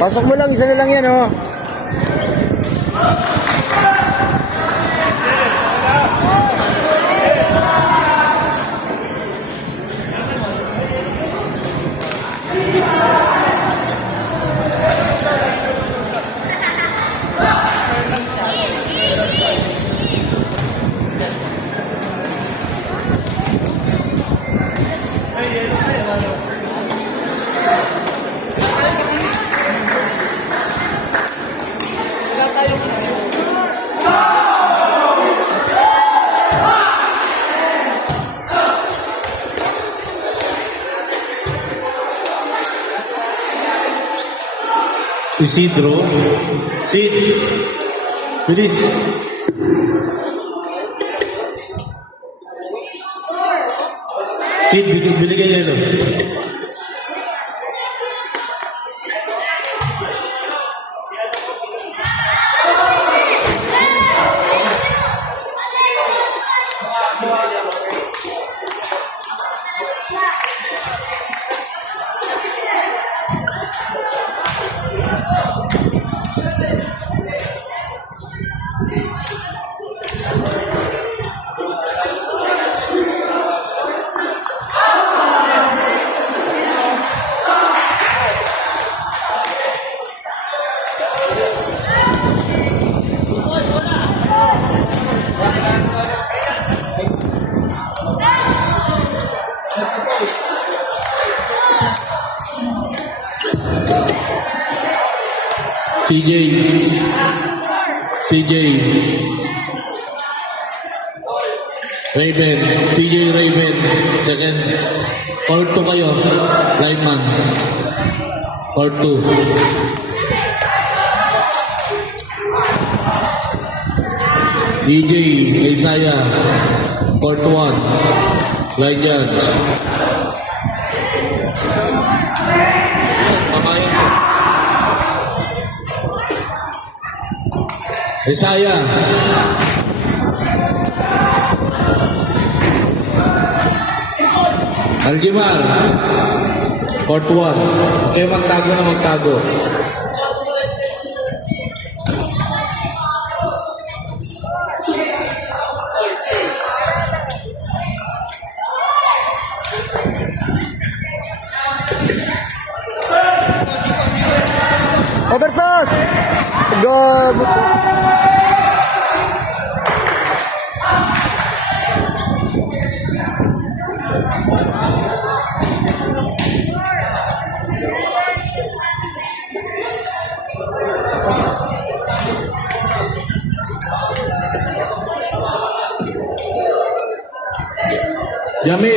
Pasok mo lang, isa na lang yan, oh. Isidro, Sid, bilis. Sid, biligay yelo. CJ Raven, CJ Raven, second, or 2 kayo, lineman, or 2. DJ Isaiah, or 1, line judge. Isaiah. Algimar. Court 1. Okay, magtago na magtago. Overtoss! Go! Yami.